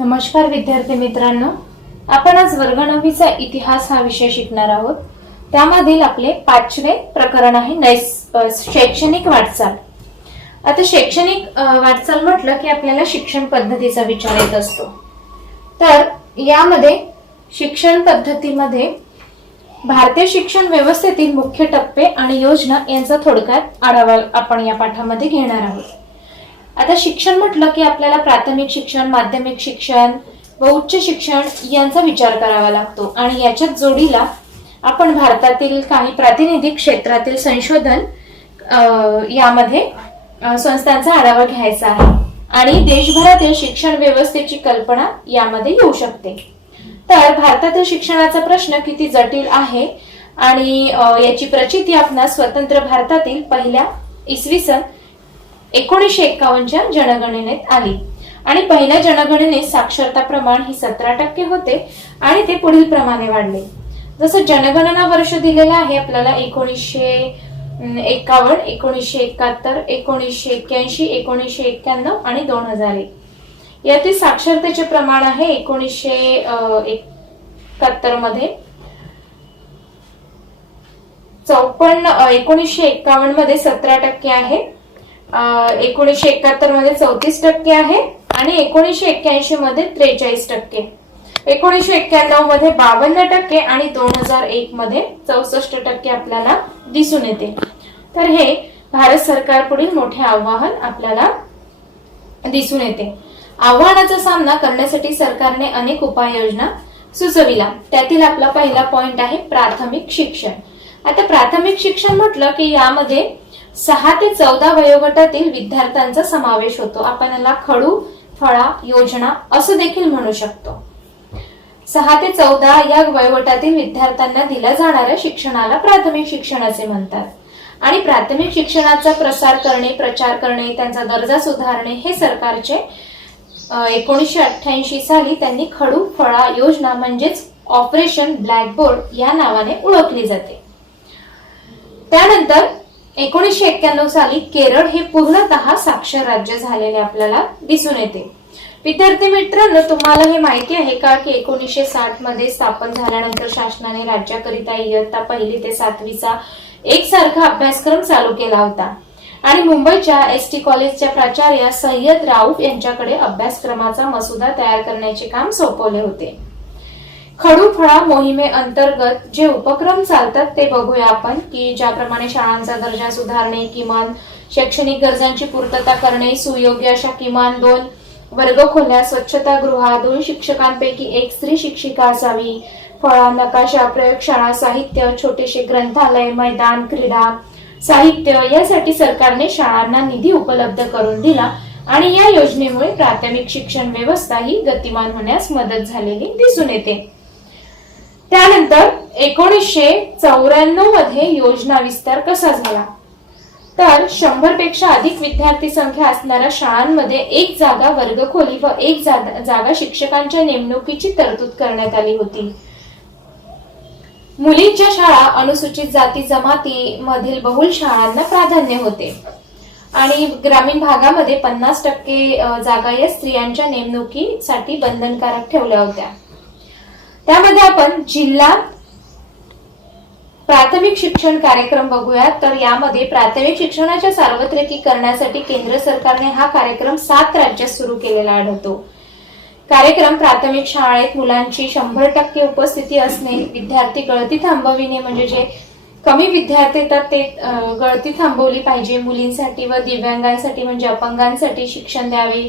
नमस्कार विद्यार्थी मित्रांनो, आपण आज वर्ग 9चा इतिहास हा विषय शिकणार आहोत। त्यामधील आपले 5वे प्रकरण आहे शैक्षणिक वाटचाल। आता शैक्षणिक वाटचाल म्हटलं की आपल्याला शिक्षण पद्धतीचा विचार येत असतो। तर यामध्ये शिक्षण पद्धतीमध्ये भारतीय शिक्षण व्यवस्थेतील मुख्य टप्पे आणि योजना यांचा थोडक्यात आढावा आपण या पाठामध्ये घेणार आहोत। आता शिक्षण म्हटलं की आपल्याला प्राथमिक शिक्षण, माध्यमिक शिक्षण व उच्च शिक्षण यांचा विचार करावा लागतो आणि याच्यात जोडीला आपण भारतातील काही प्रातिनिधिक क्षेत्रातील संशोधन यामध्ये संस्थांचा आढावा घ्यायचा आहे आणि देशभरातील शिक्षण व्यवस्थेची कल्पना यामध्ये येऊ शकते। तर भारतातील शिक्षणाचा प्रश्न किती जटिल आहे आणि याची प्रचिती आपणास स्वतंत्र भारतातील पहिल्या इसवी सन 1951च्या जनगणनेत आली आणि पहिल्या जनगणनेत साक्षरता प्रमाण ही 17% होते आणि ते पुढील प्रमाणे वाढले। जसं जनगणना वर्ष दिलेला आहे आपल्याला 1951, 1971, 1981, 1991 आणि 2001। यातील साक्षरतेचे प्रमाण आहे 1971 मध्ये 1951 मध्ये 17% आहे, 1971 मध्ये 34% आहे आणि 1981 मध्ये 43%, 1991 मध्ये 52% आणि 2001 मध्ये 64% आपल्याला दिसून येते। तर हे भारत सरकार पुढील मोठे आव्हान आपल्याला दिसून येते। आव्हानाचा सामना करण्यासाठी सरकारने अनेक उपाययोजना सुचविल्या। त्यातील आपला पहिला पॉइंट आहे प्राथमिक शिक्षण। आता प्राथमिक शिक्षण म्हटलं की यामध्ये 6 ते 14 वयोगटातील विद्यार्थ्यांचा समावेश होतो। आपण याला खडू फळा योजना असं देखील म्हणू शकतो। 6 ते 14 या वयोगटातील विद्यार्थ्यांना दिल्या जाणाऱ्या शिक्षणाला प्राथमिक शिक्षण असे म्हणतात आणि प्राथमिक शिक्षणाचा प्रसार करणे, प्रचार करणे, त्यांचा दर्जा सुधारणे हे सरकारचे 1988 साली त्यांनी खडू फळा योजना म्हणजेच ऑपरेशन ब्लॅकबोर्ड या नावाने ओळखली जाते। त्यानंतर 1991 साली केरळ हे पूर्णतः साक्षर राज्य झालेले आपल्याला दिसून येते। विद्यार्थी मित्रांनो, तुम्हाला हे माहिती आहे का की 1960 मध्ये स्थापन झाल्यानंतर शासनाने राज्याकरिता इयत्ता 1 ते 7वीचा एकसारखा अभ्यासक्रम चालू केला होता आणि मुंबईच्या एसटी कॉलेजच्या प्राचार्य सय्यद राऊफ यांच्याकडे अभ्यासक्रमाचा मसुदा तयार करण्याचे काम सोपवले होते। खडू फळा मोहिमे अंतर्गत जे उपक्रम चालतात ते बघूया आपण की ज्याप्रमाणे शाळांचा दर्जा सुधारणे, किमान शैक्षणिक गरजांची पूर्तता करणे, सुयोग्य अशा किमान 2 वर्गखोल्या, स्वच्छतागृह, 2 शिक्षकांपैकी 1 स्त्री शिक्षिका असावी, फळा, नकाशा, प्रयोगशाळा, साहित्य, छोटेसे ग्रंथालय, मैदान, क्रीडा साहित्य यासाठी सरकारने शाळांना निधी उपलब्ध करून दिला आणि या योजनेमुळे प्राथमिक शिक्षण व्यवस्था ही गतिमान होण्यास मदत झालेली दिसून येते। त्यानंतर 1994 मध्ये योजना विस्तार कसा झाला तर 100 पेक्षा अधिक विद्यार्थी संख्या असणाऱ्या शाळांमध्ये 1 जागा वर्गखोली व 1 जागा शिक्षकांच्या नेमणुकीची तरतूद करण्यात आली होती। मुलींच्या शाळा अनुसूचित जाती जमाती मधील बहुल शाळांना प्राधान्य होते आणि ग्रामीण भागामध्ये 50% जागा या स्त्रियांच्या नेमणुकीसाठी बंधनकारक ठेवल्या होत्या। त्यामध्ये आपण जिल्हा प्राथमिक शिक्षण कार्यक्रम बघूया। तर यामध्ये प्राथमिक शिक्षणाच्या सार्वत्रिकीकरणासाठी केंद्र सरकारने हा कार्यक्रम 7 राज्यात सुरू केलेला आढळतो। कार्यक्रम प्राथमिक शाळेत मुलांची 100% उपस्थिती असणे, विद्यार्थी गळती थांबविणे म्हणजे जे कमी विद्यार्थी येतात ते गळती थांबवली पाहिजे, मुलींसाठी व दिव्यांगांसाठी म्हणजे अपंगांसाठी शिक्षण द्यावे,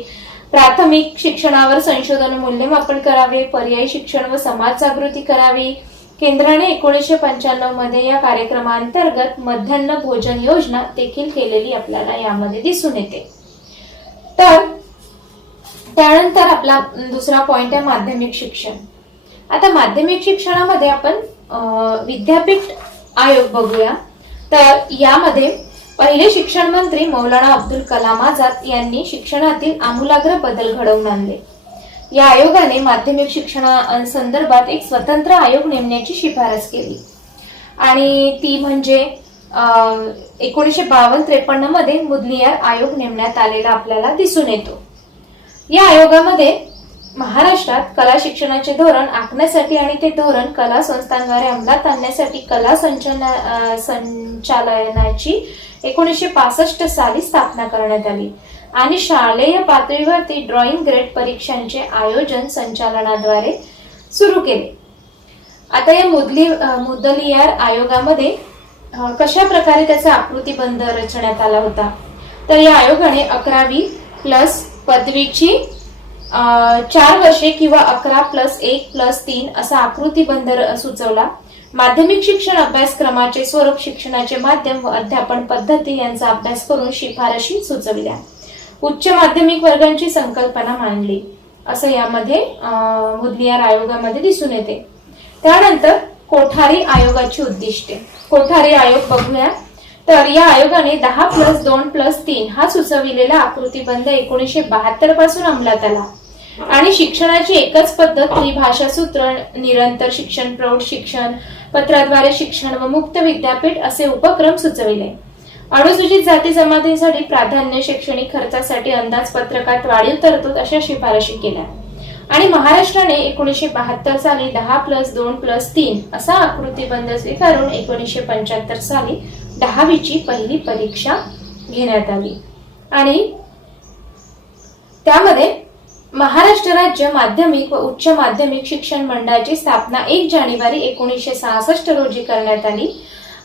प्राथमिक शिक्षणावर संशोधन मूल्यमापन करावे, पर्यायी शिक्षण व समाज जागृती करावी। केंद्राने 1995 मध्ये या कार्यक्रमांतर्गत मध्यान्ह भोजन योजना देखील केलेली आपल्याला यामध्ये दिसून येते। तर त्यानंतर आपला दुसरा पॉइंट आहे माध्यमिक शिक्षण। आता माध्यमिक शिक्षणामध्ये आपण विद्यापीठ आयोग बघूया। तर यामध्ये पहिले शिक्षण मंत्री मौलाना अब्दुल कलाम आझाद यांनी शिक्षणातील आमूलाग्र बदल घडवून आणले। या आयोगाने माध्यमिक शिक्षणा संदर्भात एक स्वतंत्र आयोग नेमण्याची शिफारस केली आणि ती म्हणजे 1952-53 मध्ये मुदलियार आयोग नेमण्यात आलेला आपल्याला दिसून येतो। या आयोगामध्ये महाराष्ट्रात कला शिक्षणाचे धोरण आखण्यासाठी आणि ते धोरण कला संस्थांद्वारे अंमलात आणण्यासाठी कला संचालनाची 1965 साली स्थापना करण्यात आली आणि शालेय पातळीवरती ड्रॉइंग ग्रेड परीक्षांचे आयोजन संचालनाद्वारे सुरू केले. आता या मुदलियार आयोगामध्ये कशा प्रकारे त्याचा आकृतीबंध रचण्यात आला होता, तर या आयोगाने 11वी प्लस पदवीची 4 वर्षे किंवा 11+1+3 असा आकृतीबंध सुचवला. माध्यमिक शिक्षण अभ्यासक्रमाचे स्वरूप, शिक्षणाचे माध्यम व अध्यापन पद्धती यांचा अभ्यास करून शिफारशी सुचविल्या. उच्च माध्यमिक वर्गांची संकल्पना मांडली असं यामध्ये मुदलियार आयोगामध्ये दिसून येते. त्यानंतर कोठारी आयोगाची उद्दिष्टे. कोठारी आयोग बघूया. तर या आयोगाने 10+2+3 हा सुचविलेला आकृतीबंध 1972 पासून अंमलात आला आणि शिक्षणाची एकच पद्धत, त्रिभाषा सूत्र, निरंतर शिक्षण, प्रौढ शिक्षण, पत्राद्वारे शिक्षण व मुक्त विद्यापीठ असे उपक्रम सुचविले. अनुसूचित जाती जमातींसाठी प्राधान्य, शैक्षणिक खर्चासाठी अंदाजपत्रकात वाढीव तरतूद अशा शिफारशी केल्या आणि महाराष्ट्राने 1972 साली 10+2+3 असा आकृतीबंध स्वीकारून 1975 साली 10वीची पहिली परीक्षा घेण्यात आली आणि त्यामध्ये महाराष्ट्र राज्य माध्यमिक व उच्च माध्यमिक शिक्षण मंडळाची स्थापना 1 जानेवारी 1966 रोजी करण्यात आली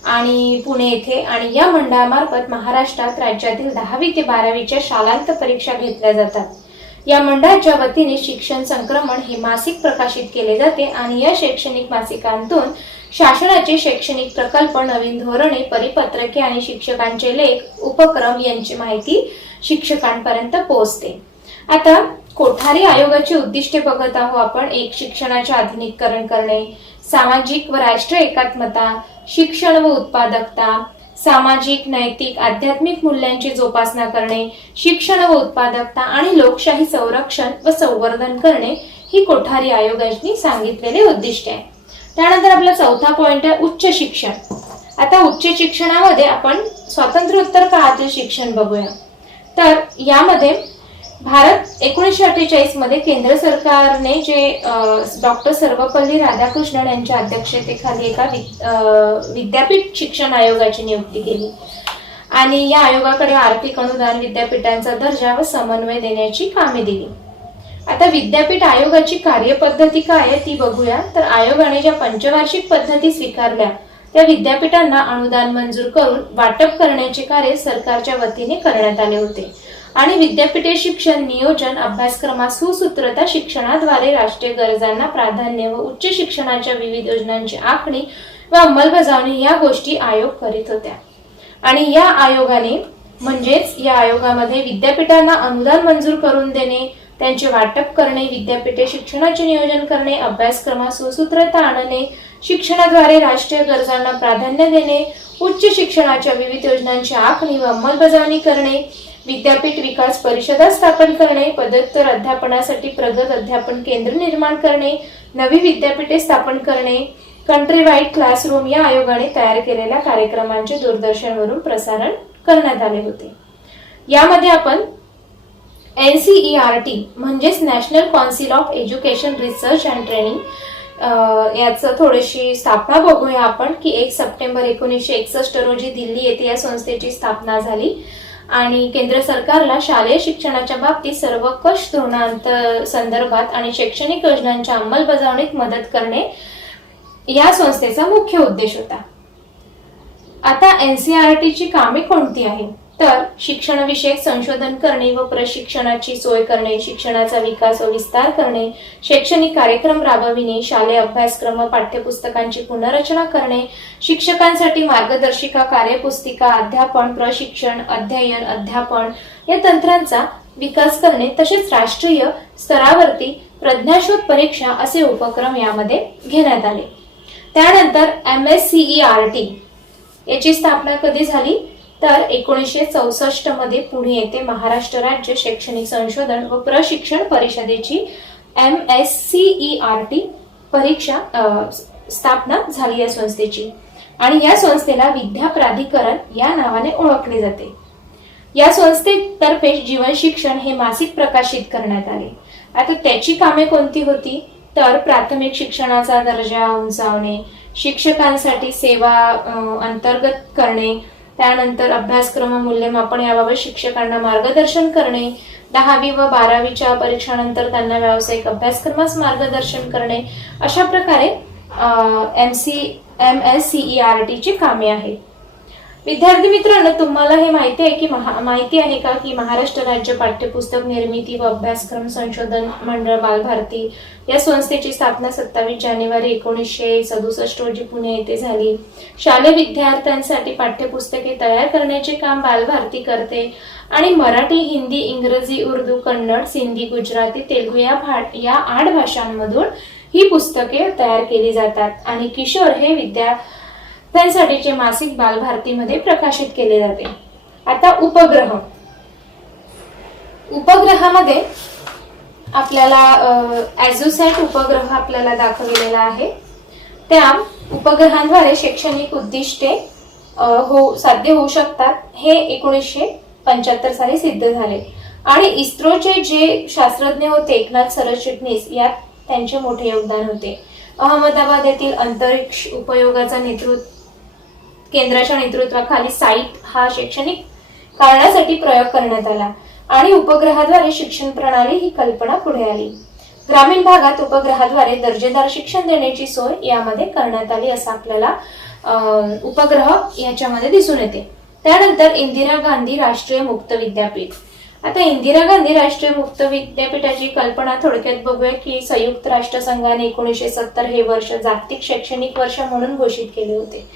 आणि पुणे येथे. आणि या मंडळामार्फत महाराष्ट्रात राज्यातील 10वी ते 12वीच्या शालांत परीक्षा घेतल्या जातात. या मंडळाच्या वतीने शिक्षण संक्रमण हे मासिक प्रकाशित केले जाते आणि या शैक्षणिक मासिकांतून शासनाचे शैक्षणिक प्रकल्प, नवीन धोरणे, परिपत्रके आणि शिक्षकांचे लेख, उपक्रम यांची माहिती शिक्षकांपर्यंत पोहोचते. आता कोठारी आयोगाची उद्दिष्टे बघत आहोत आपण. 1. शिक्षणाचे आधुनिकीकरण करणे, सामाजिक व राष्ट्रीय एकात्मता, शिक्षण व उत्पादकता, सामाजिक, नैतिक, आध्यात्मिक मूल्यांची जोपासना करणे, शिक्षण व उत्पादकता आणि लोकशाही संरक्षण व संवर्धन करणे ही कोठारी आयोगाने सांगितलेले उद्दिष्टे आहे. त्यानंतर आपला चौथा पॉइंट आहे उच्च शिक्षण. आता उच्च शिक्षणामध्ये आपण स्वातंत्र्योत्तर काळातील शिक्षण बघूया. तर यामध्ये भारत 1948 मध्ये केंद्र सरकारने जे डॉक्टर सर्वपल्ली राधाकृष्णन यांच्या अध्यक्षतेखाली एका विद्यापीठ शिक्षण आयोगाची नियुक्ती केली आणि या आयोगाकडे आर्थिक अनुदान, विद्यापीठांचा दर्जा व समन्वय देण्याची कामे दिली. आता विद्यापीठ आयोगाची कार्यपद्धती काय आहे ती बघूया. तर आयोगाने ज्या पंचवार्षिक पद्धती स्वीकारल्या त्या विद्यापीठांना अनुदान मंजूर करून वाटप करण्याचे कार्य सरकारच्या वतीने करण्यात आले होते आणि विद्यापीठे शिक्षण, नियोजन, अभ्यासक्रमात सुसूत्रता, शिक्षणाद्वारे राष्ट्रीय गरजांना प्राधान्य व उच्च शिक्षणाच्या विविध योजनांची आखणी व अंमलबजावणी या गोष्टी आयोग करीत होत्या. आणि या आयोगाने म्हणजेच या आयोगामध्ये विद्यापीठांना अनुदान मंजूर करून देणे, त्यांचे वाटप करणे, विद्यापीठे शिक्षणाचे नियोजन करणे, अभ्यासक्रमात सुसूत्रता आणणे, शिक्षणाद्वारे राष्ट्रीय गरजांना प्राधान्य देणे, उच्च शिक्षणाच्या विविध योजनांची आखणी व अंमलबजावणी करणे, विद्यापीठ विकास परिषदा स्थापन करणे, पदव्युत्तर अध्यापनासाठी प्रगत अध्यापन केंद्र निर्माण करणे, नवी विद्यापीठे स्थापन करणे, कंट्री वाईड क्लासरूम या आयोगाने तयार केलेल्या कार्यक्रमांचे दूरदर्शनवरून प्रसारण करण्यात आले होते. यामध्ये आपण NCERT म्हणजेच national council of education research and training याचं थोडीशी स्थापना बघूया आपण की 1 सप्टेंबर 1961 रोजी दिल्ली येथे या संस्थेची स्थापना झाली आणि केंद्र सरकारला शालेय शिक्षणाच्या बाबतीत सर्वंकष धोरणांसंदर्भात आणि शैक्षणिक योजनांच्या अंमलबजावणीत मदत करणे या संस्थेचा मुख्य उद्देश होता. आता NCERT ची कामे कोणती आहेत तर शिक्षणविषयक संशोधन करणे व प्रशिक्षणाची सोय करणे, शिक्षणाचा विकास व विस्तार करणे, शैक्षणिक कार्यक्रम राबविणे, शालेय अभ्यासक्रम व पाठ्यपुस्तकांची पुनर्रचना करणे, शिक्षकांसाठी मार्गदर्शिका, कार्यपुस्तिका, अध्यापन, प्रशिक्षण, अध्ययन, अध्यापन या तंत्रांचा विकास करणे तसेच राष्ट्रीय स्तरावरती प्रज्ञाशोध परीक्षा असे उपक्रम यामध्ये घेण्यात आले. त्यानंतर MSCERT याची स्थापना कधी झाली तर 1964 मध्ये पुणे येथे महाराष्ट्र राज्य शैक्षणिक संशोधन व प्रशिक्षण परिषदेची MSCERT परीक्षा स्थापना झाली या संस्थेची आणि या संस्थेला विद्या प्राधिकरण या नावाने ओळखले जाते. या संस्थेतर्फे जीवन शिक्षण हे मासिक प्रकाशित करण्यात आले आता त्याची कामे कोणती होती, तर प्राथमिक शिक्षणाचा दर्जा उंचावणे, शिक्षकांसाठी सेवा अंतर्गत करणे, त्यानंतर अभ्यासक्रम मूल्यमापन याबाबत शिक्षकांना मार्गदर्शन करणे, 10वी व 12वीच्या परीक्षानंतर त्यांना व्यावसायिक अभ्यासक्रमास मार्गदर्शन करणे, अशा प्रकारे MSCERT ची कामे आहेत. विद्यार्थी मित्रांनो, तुम्हाला हे माहिती आहे का की महाराष्ट्र राज्य पाठ्यपुस्तक निर्मिती व अभ्यासक्रम संशोधन मंडळ बालभारती या संस्थेची स्थापना 27 जानेवारी 1967 रोजी पुणे येथे झाली. शालेय विद्यार्थ्यांसाठी पाठ्यपुस्तके तयार करण्याचे काम बालभारती करते आणि मराठी, हिंदी, इंग्रजी, उर्दू, कन्नड, सिंधी, गुजराती, तेलुगू या 8 भाषांमधून ही पुस्तके तयार केली जातात आणि किशोर हे विद्यार्थ्यांसाठीचे मासिक बालभारतीमध्ये प्रकाशित केले जाते. आता उपग्रहामध्ये आपल्याला ॲझोसॅट उपग्रह आपल्याला दाखवलेला आहे. त्या उपग्रहांद्वारे शैक्षणिक उद्दिष्टे साध्य होऊ शकतात हे 1975 साली सिद्ध झाले आणि इस्रोचे जे शास्त्रज्ञ होते एकनाथ सरचिटणीस यात त्यांचे मोठे योगदान होते. अहमदाबाद येथील अंतरिक्ष उपयोगाचा केंद्राच्या नेतृत्वाखाली साईट हा शैक्षणिक कारणासाठी प्रयोग करण्यात आला आणि उपग्रहाद्वारे शिक्षण प्रणाली ही कल्पना पुढे आली. ग्रामीण भागात उपग्रहाद्वारे दर्जेदार शिक्षण देण्याची सोय यामध्ये करण्यात आली असं आपल्याला उपग्रह याच्यामध्ये दिसून येते. त्यानंतर इंदिरा गांधी राष्ट्रीय मुक्त विद्यापीठ. आता इंदिरा गांधी राष्ट्रीय मुक्त विद्यापीठाची कल्पना थोडक्यात बघूया की संयुक्त राष्ट्रसंघाने 1970 हे वर्ष जागतिक शैक्षणिक वर्ष म्हणून घोषित केले होते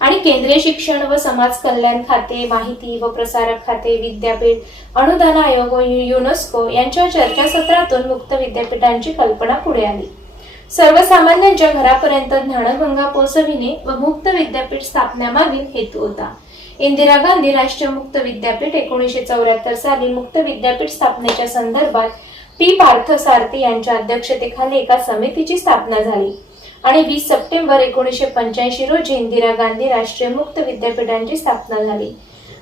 आणि केंद्रीय शिक्षण व समाज कल्याण खाते, माहिती व प्रसारक खाते, विद्यापीठ अनुदान आयोग व युनेस्को यांच्या चर्चासत्रातून मुक्त विद्यापीठांची कल्पना पुढे आली. सर्वसामान्यांच्या घरापर्यंत ज्ञानगंगा पोहोचविणे व मुक्त विद्यापीठ स्थापण्यामागील हेतू होता. इंदिरा गांधी राष्ट्रीय मुक्त विद्यापीठ 1974 साली मुक्त विद्यापीठ स्थापनेच्या संदर्भात पी पार्थसारथी यांच्या अध्यक्षतेखाली एका समितीची स्थापना झाली आणि 20 सप्टेंबर 1985 रोजी इंदिरा गांधी राष्ट्रीय मुक्त विद्यापीठांची स्थापना झाली.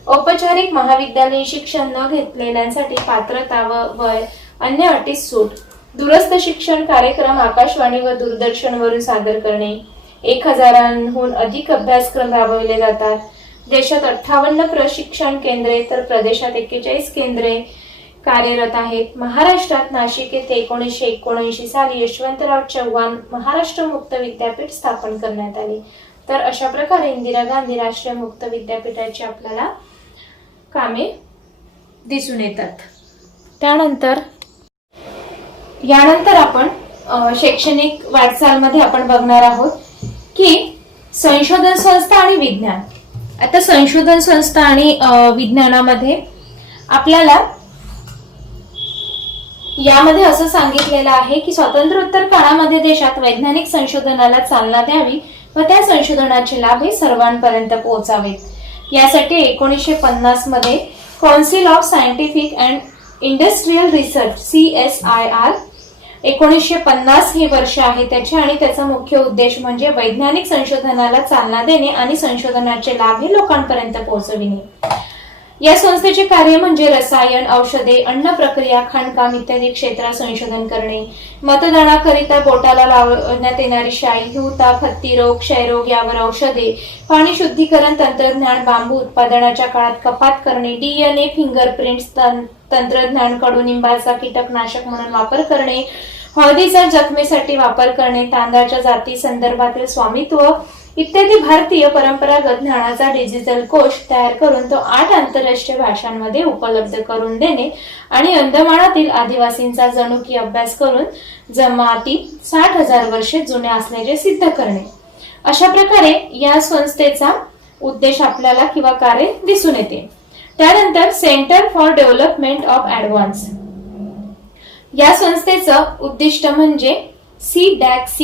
औपचारिक महाविद्यालयीन शिक्षण न घेतलेल्यांसाठी पात्रता व वय अन्य अटीस सूट, दूरस्थ शिक्षण कार्यक्रम आकाशवाणी व दूरदर्शनवरून सादर करणे, 1000हून अधिक अभ्यासक्रम राबवले जातात. देशात 58 प्रशिक्षण केंद्रे तर प्रदेशात 41 केंद्रे कार्यरत आहेत. महाराष्ट्रात नाशिक येथे 1979 साली यशवंतराव चव्हाण महाराष्ट्र मुक्त विद्यापीठ स्थापन करण्यात आले. तर अशा प्रकारे इंदिरा गांधी राष्ट्रीय मुक्त विद्यापीठाची आपल्याला कामे दिसून येतात. यानंतर आपण शैक्षणिक वाटचालमध्ये आपण बघणार आहोत की संशोधन संस्था आणि विज्ञान. आता संशोधन संस्था आणि विज्ञानामध्ये आपल्याला यामध्ये असं सांगितलेलं आहे की स्वातंत्र्योत्तर काळामध्ये देशात वैज्ञानिक संशोधनाला चालना द्यावी व त्या संशोधनाचे लाभ हे सर्वांपर्यंत पोहोचावेत. यासाठी 1950 मध्ये council of scientific and industrial research CSIR 1950 हे वर्ष आहे त्याचे आणि त्याचा मुख्य उद्देश म्हणजे वैज्ञानिक संशोधनाला चालना देणे आणि संशोधनाचे लाभ हे लोकांपर्यंत पोहोचविणे. या संस्थेचे कार्य म्हणजे रसायन, औषधे, अन्न प्रक्रिया, खाणकाम इत्यादी क्षेत्रात संशोधन करणे, मतदानाकरिता बोटाला लावण्यात येणारी शाई, हिवताप, हत्तीरोग, क्षयरोग यावर औषधे, पाणी शुद्धीकरण तंत्रज्ञान, बांबू उत्पादनाच्या काळात कपात करणे, DNA फिंगरप्रिंट्स तंत्रज्ञान, कडुनिंबाचा कीटकनाशक म्हणून वापर करणे, हळदीचा जखमेसाठी वापर करणे, तांदळाच्या जाती संदर्भातील स्वामित्व इत्यादी भारतीय परंपरागत ज्ञानाचा डिजिटल कोश तयार करून तो 8 आंतरराष्ट्रीय भाषांमध्ये उपलब्ध करून देणे आणि अंदमानातील आदिवासींचा जनुकी अभ्यास करून जमाती 60,000 वर्षे जुन्या असल्याचे सिद्ध करणे. अशा प्रकारे या संस्थेचा उद्देश आपल्याला किंवा कार्य दिसून येते. त्यानंतर centre for development of advance या संस्थेचं उद्दिष्ट म्हणजे CDAC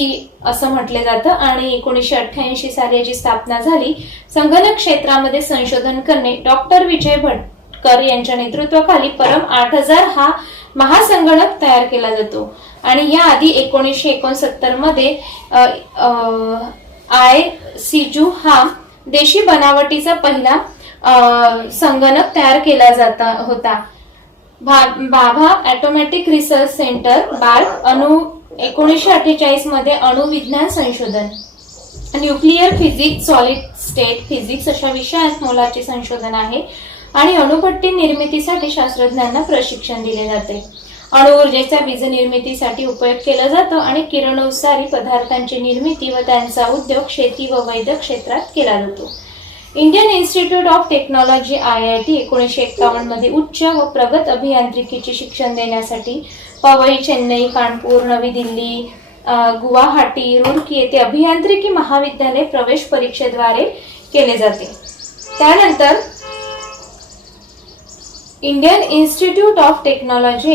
असं म्हटले जातं आणि 1988 साली याची स्थापना झाली. संगणक क्षेत्रामध्ये संशोधन करणे डॉक्टर विजय भटकर यांच्या नेतृत्वाखाली परम 8000 हा महासंगणक तयार केला जातो आणि याआधी 1969 मध्ये ICJU हा देशी बनावटीचा पहिला संगणक तयार केला होता. Bhabha automatic research centre bark 1948 मध्ये अणुविज्ञान संशोधन, nuclear physics, solid state physics अशा विषयात मोलाचे संशोधन आहे आणि अणुभट्टी निर्मितीसाठी शास्त्रज्ञांना प्रशिक्षण दिले जाते. अणुऊर्जेचा वीज निर्मितीसाठी उपयोग केला जातो आणि किरणोत्सारी पदार्थांची निर्मिती व त्यांचा उद्योग शेती व वैद्यक क्षेत्रात केला जातो. Indian institute of technology IIT 1951 मध्ये उच्च व प्रगत अभियांत्रिकीचे शिक्षण देण्यासाठी पवई, चेन्नई, कानपूर, नवी दिल्ली, गुवाहाटी, रुड़की येथे अभियांत्रिकी महाविद्यालय प्रवेश परीक्षेद्वारे केले जाते. त्यानंतर Indian institute of technology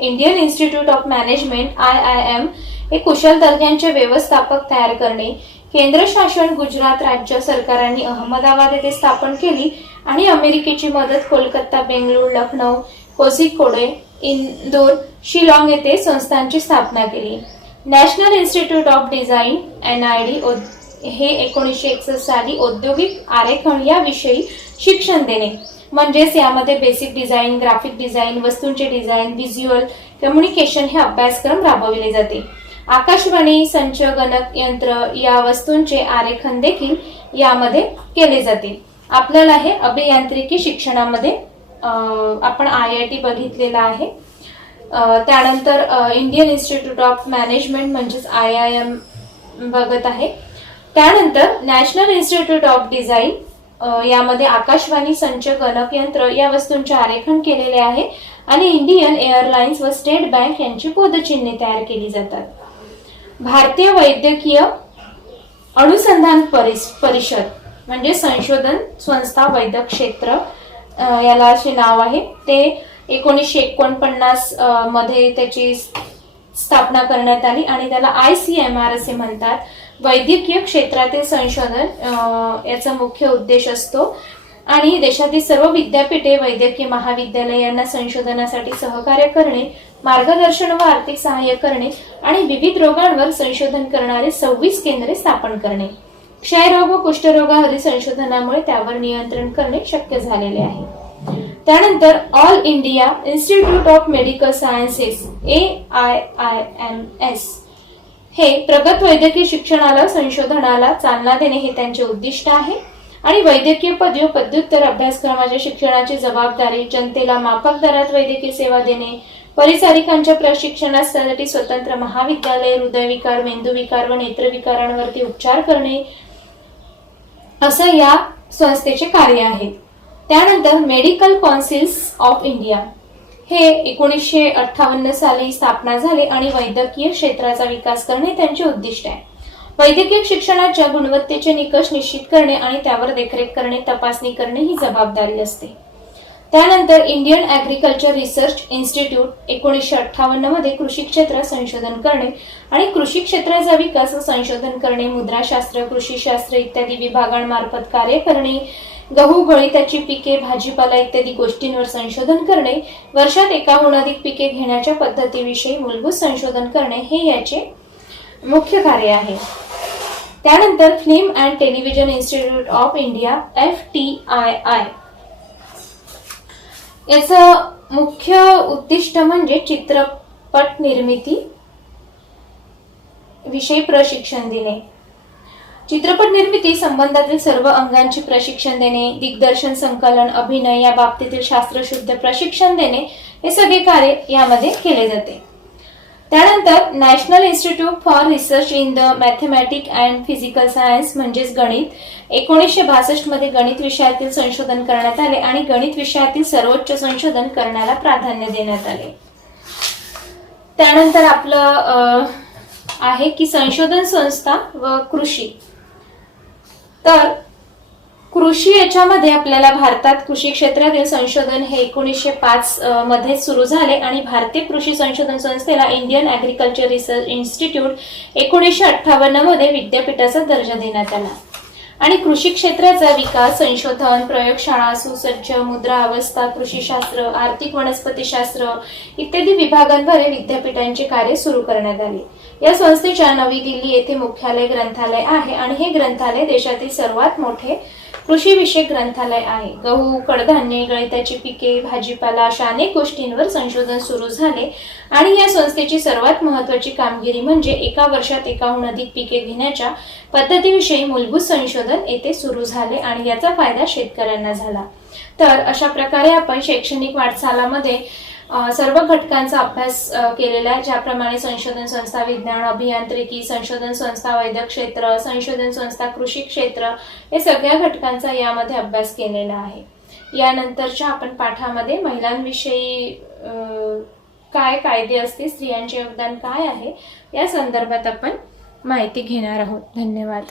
Indian institute of management IIM हे कुशल दर्जाचे व्यवस्थापक तयार करणे. केंद्र शासन गुजरात राज्य सरकारांनी अहमदाबाद येथे स्थापन केली आणि अमेरिकेची मदत कोलकाता, बेंगळूर, लखनौ, कोझिकोडे, इंदोर, शिलाँग येथे संस्थांची स्थापना केली. National institute of design NID हे 1961 साली औद्योगिक आरेखन या विषयी शिक्षण देणे, म्हणजेच यामध्ये बेसिक डिझाईन, ग्राफिक डिझाईन, वस्तूंचे डिझाईन, व्हिज्युअल कम्युनिकेशन हे अभ्यासक्रम राबविले जाते. आकाशवाणी, संच, गणक यंत्र या वस्तूंचे आरेखन देखील यामध्ये केले जाते. आपल्याला हे अभियांत्रिकी शिक्षणामध्ये आपण IIT बघितलेला आहे. त्यानंतर इंडियन इन्स्टिट्यूट ऑफ मॅनेजमेंट म्हणजेच IIM बघत आहे. त्यानंतर नॅशनल इन्स्टिट्यूट ऑफ डिझाईन यामध्ये आकाशवाणी, संच, गणक यंत्र या वस्तूंचे आरेखन केलेले आहे आणि इंडियन एअरलाइन्स व स्टेट बँक यांची पदचिन्हे तयार केली जातात. भारतीय वैद्यकीय अनुसंधान परिषद म्हणजे संशोधन संस्था वैद्यक क्षेत्र याला असे नाव आहे. ते 1949 मध्ये त्याची स्थापना करण्यात आली आणि त्याला ICMR असे म्हणतात. वैद्यकीय क्षेत्रातील संशोधन याचा मुख्य उद्देश असतो आणि देशातील सर्व विद्यापीठे, वैद्यकीय महाविद्यालय यांना संशोधनासाठी सहकार्य करणे, मार्गदर्शन व आर्थिक सहाय्य करणे आणि विविध रोगांवर संशोधन करणारे 26 केंद्रे स्थापन करणे. क्षयरोग व कुष्ठरोगावरील संशोधनामुळे त्यावर नियंत्रण करणे शक्य झालेले आहे. त्यानंतर all India institute of medical sciences AIIMS हे प्रगत वैद्यकीय शिक्षणाला, संशोधनाला चालना देणे हे त्यांचे उद्दिष्ट आहे आणि वैद्यकीय पदवी व पदव्युत्तर अभ्यासक्रमाच्या शिक्षणाची जबाबदारी, जनतेला माफक दरात वैद्यकीय सेवा देणे, परिचारिकांच्या प्रशिक्षणासाठी स्वतंत्र महाविद्यालय, हृदयविकार, मेंदूविकार व नेत्रविकारांवरती उपचार करणे असं या संस्थेचे कार्य आहे. त्यानंतर मेडिकल काउन्सिल्स ऑफ इंडिया हे 1958 साली स्थापना झाले आणि वैद्यकीय क्षेत्राचा विकास करणे त्यांचे उद्दिष्ट आहे. वैद्यकीय शिक्षणाच्या गुणवत्तेचे निकष निश्चित करणे आणि त्यावर देखरेख करणे, तपासणी करणे ही जबाबदारी असते. त्यानंतर इंडियन ॲग्रिकल्चर रिसर्च इन्स्टिट्यूट 1958 मध्ये कृषी क्षेत्रात संशोधन करणे आणि कृषी क्षेत्राचा विकास व संशोधन करणे, मुद्राशास्त्र, कृषीशास्त्र इत्यादी विभागांमार्फत कार्य करणे, गहू, गळीताची पिके, भाजीपाला इत्यादी गोष्टींवर संशोधन करणे, वर्षात एकाहून अधिक पिके घेण्याच्या पद्धतीविषयी मूलभूत संशोधन करणे हे याचे मुख्य कार्य आहे. त्यानंतर film and television institute of India FTII याचं मुख्य उद्दिष्ट म्हणजे चित्रपट निर्मिती विषयी प्रशिक्षण देणे, चित्रपट निर्मिती संबंधातील सर्व अंगांची प्रशिक्षण देणे, दिग्दर्शन, संकलन, अभिनय या बाबतीतील शास्त्रशुद्ध प्रशिक्षण देणे हे सगळे कार्य यामध्ये केले जाते. त्यानंतर national institute for research in the mathematic and physical science म्हणजेच गणित 1962 मध्ये गणित विषयातील संशोधन करण्यात आले आणि गणित विषयातील सर्वोच्च संशोधन करण्याला प्राधान्य देण्यात आले. त्यानंतर आपलं आहे की संशोधन संस्था व कृषी. तर कृषी याच्यामध्ये आपल्याला भारतात कृषी क्षेत्रातील संशोधन हे 1905 मध्ये सुरू झाले आणि भारतीय कृषी संशोधन संस्थेला इंडियन ॲग्रिकल्चर रिसर्च इन्स्टिट्यूट 1958 मध्ये विद्यापीठाचा दर्जा देण्यात आला आणि कृषी क्षेत्राचा विकास, संशोधन, प्रयोगशाळा, सुसज्ज मुद्रा अवस्था, कृषीशास्त्र, आर्थिक वनस्पतीशास्त्र इत्यादी विभागांद्वारे विद्यापीठांचे कार्य सुरू करण्यात आले. या संस्थेच्या नवी दिल्ली येथे मुख्यालय ग्रंथालय आहे आणि हे ग्रंथालय देशातील सर्वात मोठे कृषी विषयक ग्रंथालय आहे. गहू, कडधान्य, गळीताची पिके, भाजीपाला अशा अनेक गोष्टींवर संशोधन सुरू झाले आणि या संस्थेची सर्वात महत्त्वाची कामगिरी म्हणजे एका वर्षात एकाहून अधिक पिके घेण्याच्या पद्धतीविषयी मूलभूत संशोधन येथे सुरू झाले आणि याचा फायदा शेतकऱ्यांना झाला. तर अशा प्रकारे आपण शैक्षणिक वाटचालामध्ये सर्व घटकांचा अभ्यास केलेला आहे. ज्याप्रमाणे संशोधन संस्था, विज्ञान, अभियांत्रिकी, संशोधन संस्था, वैद्यक क्षेत्र, संशोधन संस्था, कृषी क्षेत्र हे सगळ्या घटकांचा यामध्ये अभ्यास केलेला आहे. यानंतरच्या आपण पाठामध्ये महिलांविषयी काय कायदे असते, स्त्रियांचे योगदान काय आहे या संदर्भात आपण माहिती घेणार आहोत. धन्यवाद.